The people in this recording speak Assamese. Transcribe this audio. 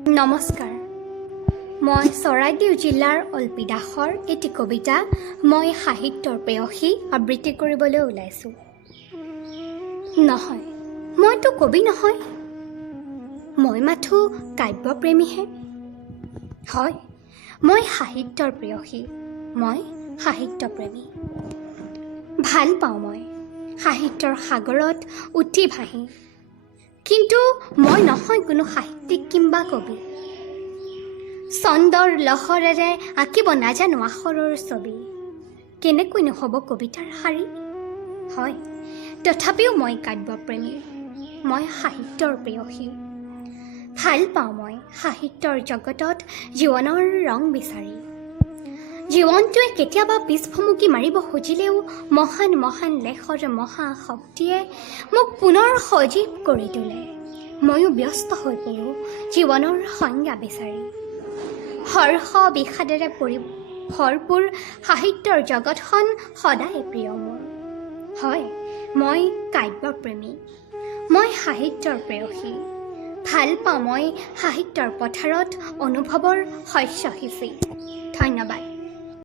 নমস্কাৰ, মই চৰাইদেউ জিলাৰ অল্পিদাসৰ এটি কবিতা মই সাহিত্যৰ প্ৰেয়সী আবৃত্তি কৰিবলৈ ওলাইছোঁ। নহয়, মইতো কবি নহয়, মই মাথো কাব্যপ্ৰেমীহে। হয়, মই সাহিত্যৰ প্ৰেয়সী, মই সাহিত্যপ্ৰেমী। ভাল পাওঁ মই সাহিত্যৰ সাগৰত উঠি ভাহি, কিন্তু মই নহয় কোনো সাহিত্যিক কিম্বা কবি। ছন্দৰ লহৰেৰে আঁকিব নাজানো আখৰৰ ছবি, কেনেকৈনো হ'ব কবিতাৰ শাৰী। হয়, তথাপিও মই কাব্যপ্ৰেমী, মই সাহিত্যৰ প্ৰেয়সী। ভাল পাওঁ মই সাহিত্যৰ জগতত জীৱনৰ ৰং বিচাৰি। জীৱনটোৱে কেতিয়াবা পিছভুমুকি মাৰিব খুজিলেও মহান মহান লেখৰ মহাশক্তিয়ে মোক পুনৰ সজীৱ কৰি তোলে। ময়ো ব্যস্ত হৈ পৰোঁ জীৱনৰ সংজ্ঞা বিচাৰি। হৰ্ষ বিষাদেৰে ভৰপূৰ সাহিত্যৰ জগতখন সদায় প্ৰিয় মোৰ। হয়, মই কাব্যপ্ৰেমী, মই সাহিত্যৰ প্ৰেয়সী। ভাল পাওঁ মই সাহিত্যৰ পথাৰত অনুভৱৰ শস্য সিঁচি। ধন্যবাদ।